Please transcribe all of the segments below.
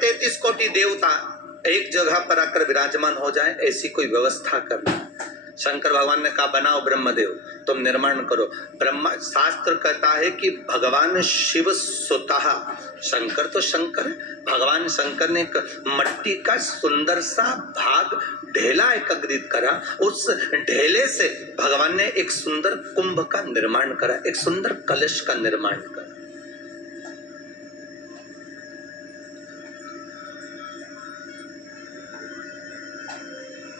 33 कोटि देवता एक जगह पर आकर विराजमान हो जाए, ऐसी कोई व्यवस्था करना। शंकर भगवान ने कहा बनाओ ब्रह्मदेव, तुम निर्माण करो। ब्रह्मा, शास्त्र कहता है कि भगवान शिव स्वतः, शंकर तो शंकर है, भगवान शंकर ने एक मट्टी का सुंदर सा भाग ढेला एकत्रित करा, उस ढेले से भगवान ने एक सुंदर कुंभ का निर्माण करा, एक सुंदर कलश का निर्माण करा।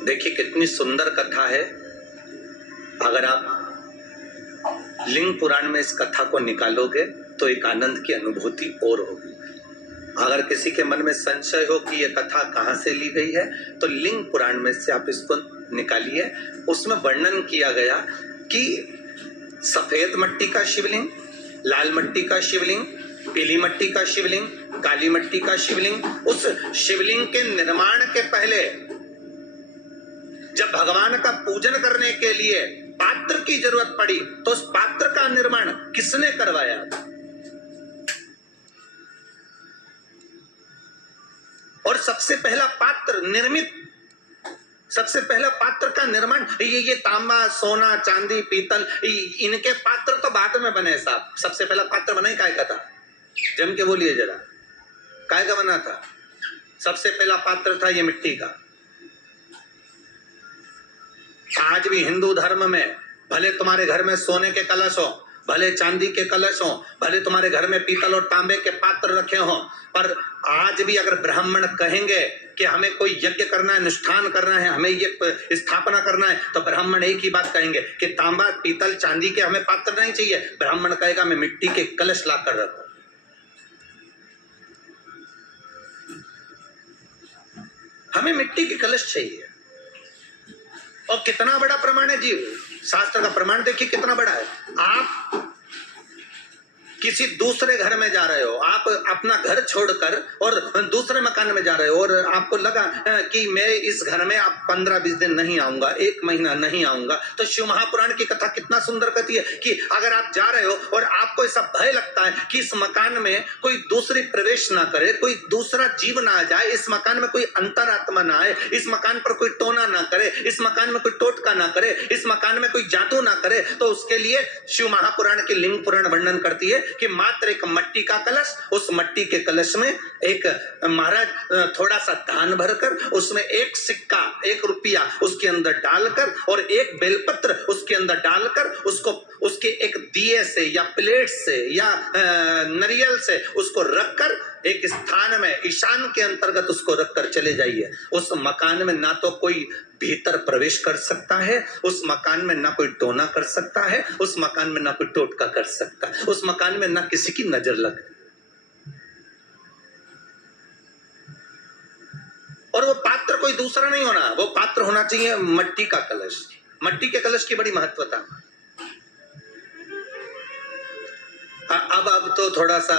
देखिए कितनी सुंदर कथा है। अगर आप लिंग पुराण में इस कथा को निकालोगे तो एक आनंद की अनुभूति और होगी। अगर किसी के मन में संशय हो कि यह कथा कहां से ली गई है, तो लिंग पुराण में से आप इसको निकालिए। उसमें वर्णन किया गया कि सफेद मट्टी का शिवलिंग, लाल मट्टी का शिवलिंग, पीली मट्टी का शिवलिंग, काली मट्टी का शिवलिंग। उस शिवलिंग के निर्माण के पहले जब भगवान का पूजन करने के लिए पात्र की जरूरत पड़ी, तो उस पात्र का निर्माण किसने करवाया? और सबसे पहला पात्र निर्मित, सबसे पहला पात्र का निर्माण, ये तांबा, सोना, चांदी, पीतल, इनके पात्र तो बाद में बने साहब। सबसे पहला पात्र बना ही काय का था? जम के बोलिए जरा, काय का बना था? सबसे पहला पात्र था ये मिट्टी का। आज भी हिंदू धर्म में भले तुम्हारे घर में सोने के कलश हो, भले चांदी के कलश हो, भले तुम्हारे घर में पीतल और तांबे के पात्र रखे हो, पर आज भी अगर ब्राह्मण कहेंगे कि हमें कोई यज्ञ करना है, अनुष्ठान करना है, हमें ये स्थापना करना है, तो ब्राह्मण एक ही बात कहेंगे कि तांबा, पीतल, चांदी के हमें पात्र नहीं चाहिए। ब्राह्मण कहेगा मैं मिट्टी के कलश लाकर रखो। हमें मिट्टी के कलश चाहिए। और कितना बड़ा प्रमाण है जी, शास्त्र का प्रमाण देखिए कितना बड़ा है। आप किसी दूसरे घर में जा रहे हो, आप अपना घर छोड़कर और दूसरे मकान में जा रहे हो, और आपको लगा कि मैं इस घर में अब 15-20 दिन नहीं आऊंगा, 1 महीना नहीं आऊंगा, तो शिव महापुराण की कथा कितना सुंदर कहती है कि अगर आप जा रहे हो और आपको ऐसा भय लगता है कि इस मकान में कोई दूसरी प्रवेश ना करे, कोई दूसरा जीव ना आ जाए, इस मकान में कोई अंतरात्मा ना आए, इस मकान पर कोई टोना ना करे, इस मकान में कोई टोटका ना करे, इस मकान में कोई जादू ना करे, तो उसके लिए शिव महापुराण की लिंग पुराण वर्णन करती है कि मात्र एक मट्टी का कलश, उस मट्टी के कलश में एक महाराज थोड़ा सा धान भरकर, उसमें एक सिक्का, 1 रुपया उसके अंदर डालकर और एक बेलपत्र उसके अंदर डालकर, उसको उसके एक दिए से या प्लेट से या नारियल से उसको रखकर एक स्थान में ईशान के अंतर्गत उसको रखकर चले जाइए। उस मकान में ना तो कोई भीतर प्रवेश कर सकता है, उस मकान में ना कोई टोना कर सकता है, उस मकान में ना कोई टोटका कर सकता है, उस मकान में ना किसी की नजर लगे। और वो पात्र कोई दूसरा नहीं होना, वो पात्र होना चाहिए मट्टी का कलश। मट्टी के कलश की बड़ी महत्वता। अब तो थोड़ा सा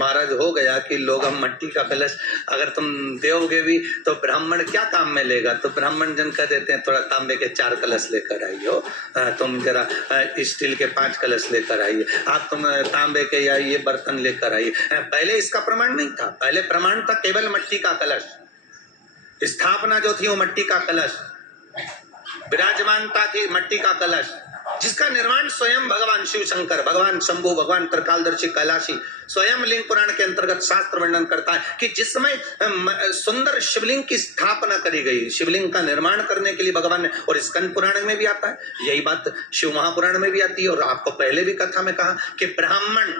महाराज हो गया कि लोग हम मट्टी का कलश अगर तुम दोगे भी तो ब्राह्मण क्या काम में लेगा, तो ब्राह्मण जन कह देते हैं थोड़ा तांबे के 4 कलश लेकर आइए, तुम जरा स्टील के 5 कलश लेकर आइए, आप तुम तांबे के या ये बर्तन लेकर आइए। पहले इसका प्रमाण नहीं था, पहले प्रमाण था केवल मट्टी का कलश। स्थापना जो थी वो मट्टी का कलश, विराजमानता थी मट्टी का कलश, जिसका निर्माण स्वयं भगवान शिव शंकर, भगवान शंभु, भगवान त्रिकालदर्शी कैलाशी स्वयं लिंग पुराण के अंतर्गत शास्त्र वर्णन करता है कि जिसमें सुंदर शिवलिंग की स्थापना करी गई। शिवलिंग का निर्माण करने के लिए भगवान ने, और स्कंद पुराण में भी आता है यही बात, शिव महापुराण में भी आती है। और आपको पहले भी कथा में कहा कि ब्राह्मण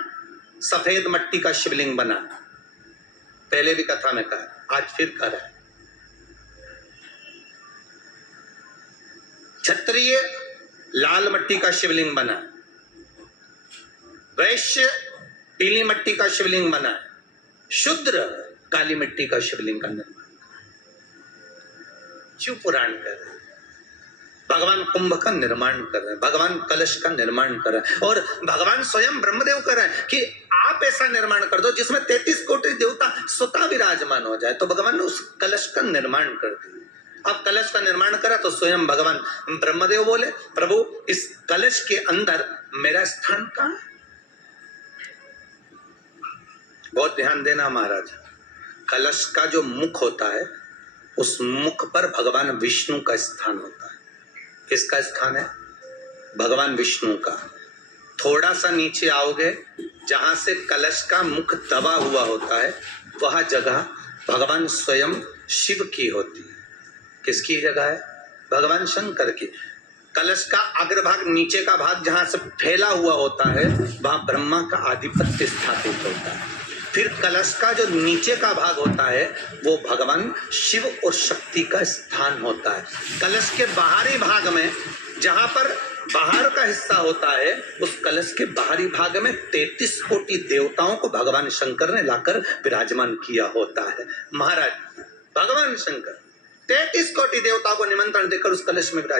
सफेद मट्टी का शिवलिंग बना, पहले भी कथा में कहा, आज फिर कह रहा है। क्षत्रिय लाल मट्टी का शिवलिंग बना, वैश्य पीली मट्टी का शिवलिंग बना, शूद्र काली मिट्टी का शिवलिंग का निर्माण। शिव पुराण कर रहे हैं, भगवान कुंभ का निर्माण कर रहे हैं, भगवान कलश का निर्माण कर रहे हैं, और भगवान स्वयं ब्रह्मदेव कर रहे हैं कि आप ऐसा निर्माण कर दो जिसमें 33 कोटि देवता स्वतः विराजमान हो जाए। तो भगवान ने उस कलश का निर्माण कर दिया। अब कलश का निर्माण करा तो स्वयं भगवान ब्रह्मदेव बोले, प्रभु इस कलश के अंदर मेरा स्थान कहां है? बहुत ध्यान देना महाराज, कलश का जो मुख होता है उस मुख पर भगवान विष्णु का स्थान होता है। किसका स्थान है? भगवान विष्णु का। थोड़ा सा नीचे आओगे, जहां से कलश का मुख दबा हुआ होता है वह जगह भगवान स्वयं शिव की होती है। किसकी जगह है? भगवान शंकर की। कलश का अग्रभाग, नीचे का भाग जहां से फैला हुआ होता है वहां ब्रह्मा का आधिपत्य स्थापित होता है। फिर कलश का जो नीचे का भाग होता है वो भगवान शिव और शक्ति का स्थान होता है। कलश के बाहरी भाग में, जहां पर बाहर का हिस्सा होता है, उस कलश के बाहरी भाग में 33 कोटि देवताओं को भगवान शंकर ने लाकर विराजमान किया होता है। महाराज भगवान शंकर 33 कोटि देवताओं को निमंत्रण देकर उस कलश में विराज